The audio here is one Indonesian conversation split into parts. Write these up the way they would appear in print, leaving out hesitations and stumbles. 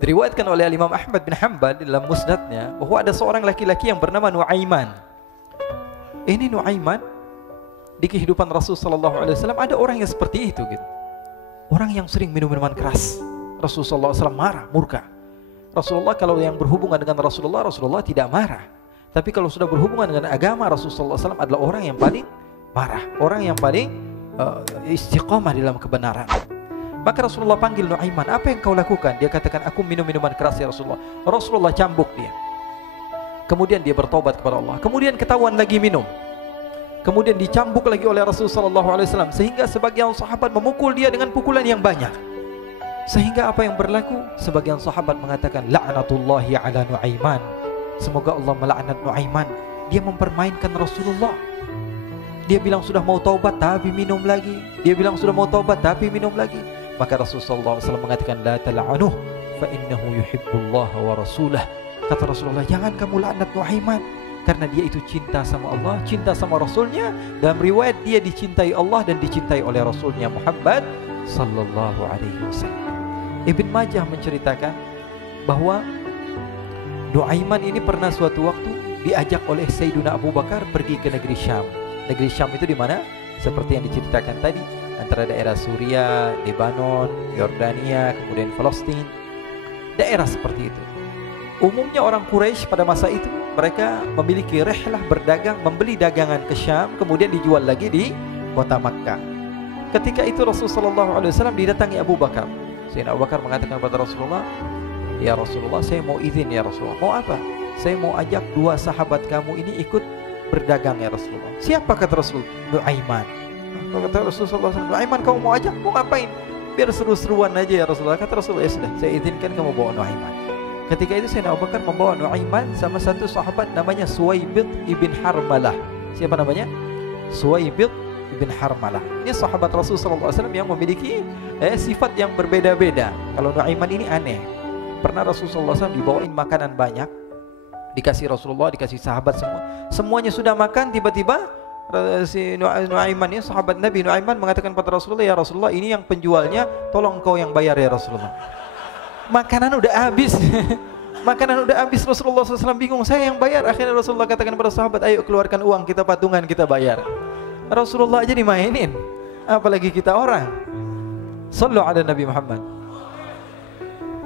Diriwayatkan oleh Imam Ahmad bin Hanbal dalam musnadnya bahwa ada seorang laki-laki yang bernama Nuaiman. Ini Nuaiman di kehidupan Rasul sallallahu alaihi wasallam ada orang yang seperti itu gitu. Orang yang sering minum minuman keras. Rasul sallallahu alaihi wasallam marah, murka. Rasulullah kalau yang berhubungan dengan Rasulullah tidak marah. Tapi kalau sudah berhubungan dengan agama, Rasul sallallahu alaihi wasallam adalah orang yang paling marah, orang yang paling istiqamah dalam kebenaran. Maka Rasulullah panggil Nuaiman, apa yang kau lakukan? Dia katakan, aku minum minuman keras ya Rasulullah. Rasulullah cambuk dia. Kemudian dia bertobat kepada Allah. Kemudian ketahuan lagi minum. Kemudian dicambuk lagi oleh Rasulullah SAW, sehingga sebagian sahabat memukul dia dengan pukulan yang banyak. Sehingga apa yang berlaku? Sebagian sahabat mengatakan, la'natullahi ala Nuaiman. Semoga Allah melaknat Nuaiman. Dia mempermainkan Rasulullah. Dia bilang sudah mau taubat tapi minum lagi. Dia bilang sudah mau taubat tapi minum lagi. Maka Rasulullah SAW mengatakan, la tal'anuh fa innahu yuhibbullah wa rasulah. Kata Rasulullah, jangan kamu laknat Nuaiman, karena dia itu cinta sama Allah, cinta sama Rasulnya. Dalam riwayat dia dicintai Allah dan dicintai oleh Rasulnya Muhammad sallallahu alaihi wasallam. Ibn Majah menceritakan bahwa Nuaiman ini pernah suatu waktu diajak oleh Sayyidina Abu Bakar pergi ke negeri Syam. Negeri Syam itu di mana? Seperti yang diceritakan tadi, antara daerah Suriah, Lebanon, Yordania, kemudian Palestina. Daerah seperti itu. Umumnya orang Quraisy pada masa itu mereka memiliki rihlah berdagang, membeli dagangan ke Syam, kemudian dijual lagi di kota Makkah. Ketika itu Rasulullah SAW didatangi Abu Bakar. Sayyidina Abu Bakar mengatakan kepada Rasulullah, ya Rasulullah, saya mau izin ya Rasulullah. Mau apa? Saya mau ajak dua sahabat kamu ini ikut berdagang ya Rasulullah. Siapa kata Rasul? Nuaiman. Kata Rasulullah SAW, Nuaiman kamu mau ajak? Mau ngapain? Biar seru-seruan aja ya Rasulullah. Kata Rasulullah, ya sudah, saya izinkan kamu bawa Nuaiman. Ketika itu Sayyidina Abu Bakar membawa Nuaiman sama satu sahabat namanya Suwaibid ibn Harmalah. Siapa namanya? Suwaibid ibn Harmalah. Ini sahabat Rasulullah SAW yang memiliki sifat yang berbeda-beda. Kalau Nuaiman ini aneh. Pernah Rasulullah SAW dibawain makanan banyak, dikasih Rasulullah, dikasih sahabat semua. Semuanya sudah makan, tiba-tiba si Nuaiman ini, sahabat Nabi Nuaiman mengatakan kepada Rasulullah, ya Rasulullah, ini yang penjualnya, tolong engkau yang bayar ya Rasulullah. Makanan udah habis. Makanan udah habis, Rasulullah SAW bingung, saya yang bayar. Akhirnya Rasulullah katakan kepada sahabat, ayo keluarkan uang, kita patungan, kita bayar. Rasulullah aja dimainin, apalagi kita orang. Sallu ala Nabi Muhammad.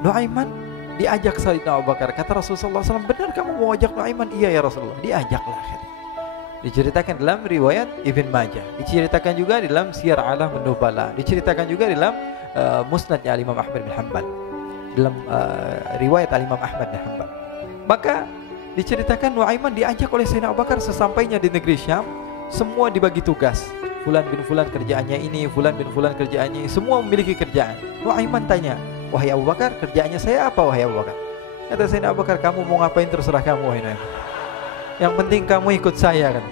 Nuaiman diajak Sayyidina Abu Bakar. Kata Rasulullah SAW, benar kamu mau ajak Nuaiman? Iya ya Rasulullah. Diajaklah akhirnya. Diceritakan dalam riwayat Ibn Majah, diceritakan juga dalam Siyar A'lam An-Nubala, diceritakan juga dalam musnadnya Imam Ahmad bin Hanbal, dalam riwayat Imam Ahmad bin Hanbal. Maka diceritakan Nuaiman diajak oleh Sayyidina Abu Bakar. Sesampainya di negeri Syam, semua dibagi tugas. Fulan bin Fulan kerjaannya ini, Fulan bin Fulan kerjaannya ini, semua memiliki kerjaan. Nuaiman tanya, wahai Abu Bakar, kerjaannya saya apa wahai Abu Bakar? Kata Sayyidina Abu Bakar, kamu mau ngapain terserah kamu wahai Nuaiman. Yang penting kamu ikut saya kan.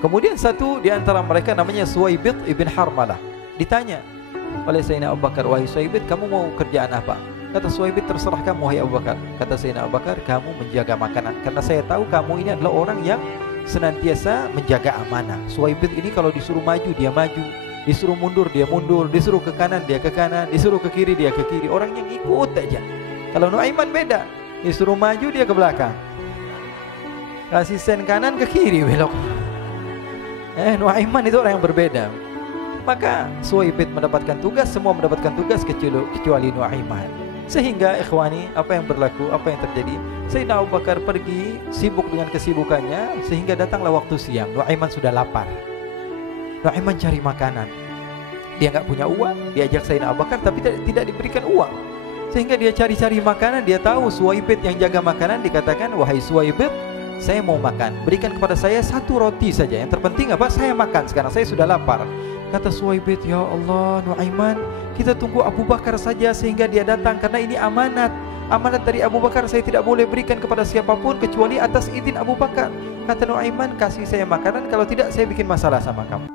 Kemudian satu di antara mereka namanya Suwaibid ibn Harmalah ditanya oleh Sayyidina Abu Bakar, wahai Suwaibid, kamu mau kerjaan apa? Kata Suwaibid, terserah kamu wahai Abu Bakar. Kata Sayyidina Abu Bakar, kamu menjaga makanan, karena saya tahu kamu ini adalah orang yang senantiasa menjaga amanah. Suwaibid ini kalau disuruh maju dia maju, disuruh mundur dia mundur, disuruh ke kanan dia ke kanan, disuruh ke kiri dia ke kiri. Orang yang ikut aja. Kalau Nuaiman beda, disuruh maju dia ke belakang, kasih sen kanan ke kiri belok. Nuaiman itu orang yang berbeda. Maka Suwaibid mendapatkan tugas, semua mendapatkan tugas kecuali Nuaiman. Sehingga ikhwani, apa yang berlaku, apa yang terjadi? Sayyidina Abu Bakar pergi sibuk dengan kesibukannya, sehingga datanglah waktu siang. Nuaiman sudah lapar. Nuaiman cari makanan. Dia nggak punya uang, diajak Sayyidina Abu Bakar tapi tidak diberikan uang. Sehingga dia cari-cari makanan. Dia tahu Suwaibid yang jaga makanan, dikatakan, wahai Suwaibid, saya mau makan, berikan kepada saya satu roti saja. Yang terpenting apa? Saya makan sekarang, saya sudah lapar. Kata Suwaibid, ya Allah Nuaiman, kita tunggu Abu Bakar saja sehingga dia datang, karena ini amanat. Amanat dari Abu Bakar, saya tidak boleh berikan kepada siapapun kecuali atas izin Abu Bakar. Kata Nuaiman, kasih saya makanan, kalau tidak saya bikin masalah sama kamu.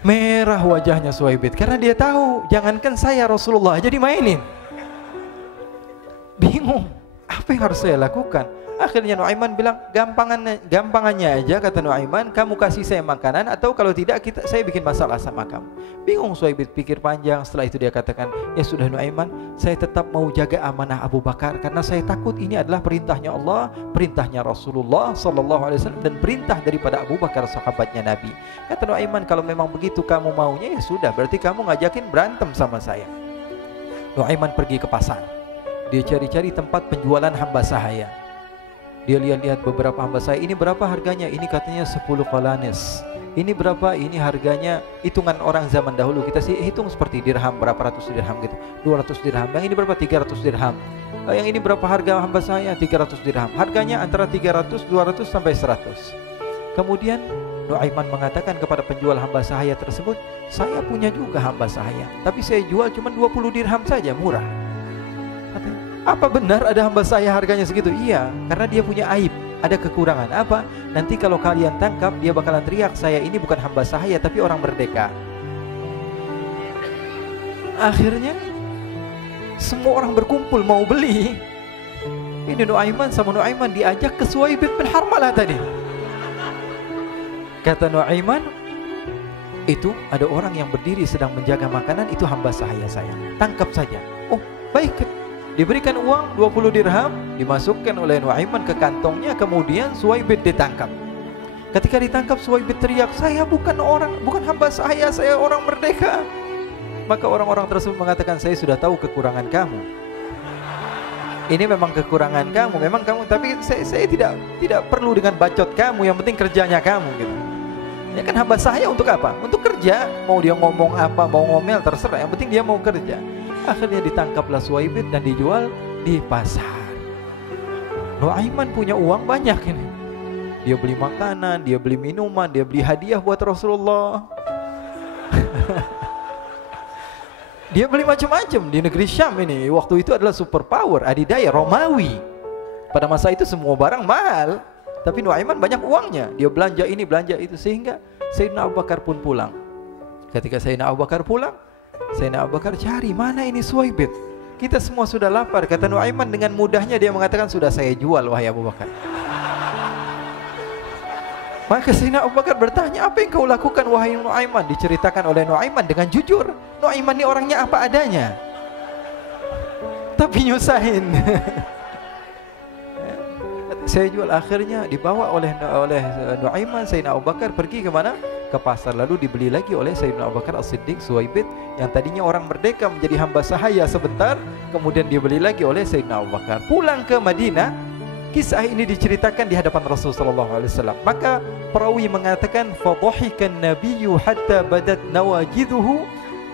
Merah wajahnya Suwaibid, karena dia tahu, jangankan saya, Rasulullah aja dimainin. Bingung, apa yang harus saya lakukan? Akhirnya Nuaiman bilang, gampangannya aja, kata Nuaiman, kamu kasih saya makanan, atau kalau tidak saya bikin masalah sama kamu. Bingung Suhaib pikir panjang. Setelah itu dia katakan, ya sudah Nuaiman, saya tetap mau jaga amanah Abu Bakar, karena saya takut ini adalah perintahnya Allah, perintahnya Rasulullah sallallahu alaihi wasallam, dan perintah daripada Abu Bakar sahabatnya Nabi. Kata Nuaiman, kalau memang begitu kamu maunya, ya sudah, berarti kamu ngajakin berantem sama saya. Nuaiman pergi ke pasar. Dia cari-cari tempat penjualan hamba sahaya. Dia lihat-lihat beberapa hamba sahaya. Ini berapa harganya? Ini katanya 10 qalanis. Ini berapa? Ini harganya hitungan orang zaman dahulu. Kita sih hitung seperti dirham, berapa ratus dirham gitu. 200 dirham. Yang ini berapa? 300 dirham. Yang ini berapa harga hamba sahaya? 300 dirham. Harganya antara 300, 200 sampai 100. Kemudian Nuaiman mengatakan kepada penjual hamba sahaya tersebut, saya punya juga hamba sahaya, tapi saya jual cuma 20 dirham saja, murah. Katanya, apa benar ada hamba saya harganya segitu? Iya, karena dia punya aib, ada kekurangan. Apa? Nanti kalau kalian tangkap, dia bakalan teriak, saya ini bukan hamba sahaya tapi orang merdeka. Akhirnya semua orang berkumpul mau beli. Ini Nuaiman sama Nuaiman diajak ke Suhaib bin Harmalah tadi. Kata Nuaiman, itu ada orang yang berdiri sedang menjaga makanan, itu hamba sahaya saya, tangkap saja. Oh baik. Diberikan uang 20 dirham, dimasukkan oleh Nuaiman ke kantongnya, kemudian Suhaib ditangkap. Ketika ditangkap, Suhaib teriak, saya bukan hamba saya orang merdeka. Maka orang-orang tersebut mengatakan, saya sudah tahu kekurangan kamu. Ini memang kekurangan kamu, memang kamu, tapi saya tidak perlu dengan bacot kamu, yang penting kerjanya kamu gitu. Ya kan hamba saya untuk apa? Untuk kerja. Mau dia ngomong apa, mau ngomel terserah, yang penting dia mau kerja. Akhirnya ditangkaplah Suhaib dan dijual di pasar. Nuaiman punya uang banyak ini. Dia beli makanan, dia beli minuman, dia beli hadiah buat Rasulullah. Dia beli macam-macam di negeri Syam ini. Waktu itu adalah superpower, adidaya Romawi. Pada masa itu semua barang mahal, tapi Nuaiman banyak uangnya. Dia belanja ini, belanja itu, sehingga Sayyidina Abu Bakar pun pulang. Ketika Sayyidina Abu Bakar pulang, Sayyidina Abu Bakar cari, mana ini Suhaib? Kita semua sudah lapar. Kata Nuaiman dengan mudahnya dia mengatakan, sudah saya jual wahai Abu Bakar. Maka Sayyidina Abu Bakar bertanya, apa yang kau lakukan wahai Nuaiman? Diceritakan oleh Nuaiman dengan jujur. Nuaiman ini orangnya apa adanya, tapi nyusahin. Saya jual. Akhirnya dibawa oleh Nuaiman, Sayyidina Abu Bakar pergi ke mana? Ke pasar. Lalu dibeli lagi oleh Sayyidina Abu Bakar As-Siddiq Suhaib yang tadinya orang merdeka menjadi hamba sahaya sebentar, kemudian dibeli lagi oleh Sayyidina Abu Bakar. Pulang ke Madinah, kisah ini diceritakan di hadapan Rasulullah SAW. Maka perawi mengatakan, fadhahikan nabiyyu hatta badat nawajiduhu.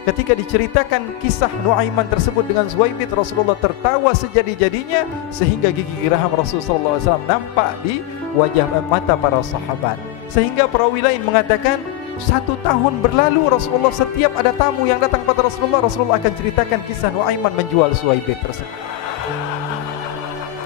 Ketika diceritakan kisah Nuaiman tersebut dengan Suhaib, Rasulullah tertawa sejadi-jadinya sehingga gigi geraham Rasulullah SAW nampak di wajah mata para sahabat. Sehingga perawi lain mengatakan, 1 tahun berlalu Rasulullah setiap ada tamu yang datang pada Rasulullah akan ceritakan kisah Nuaiman menjual Suhaib tersebut.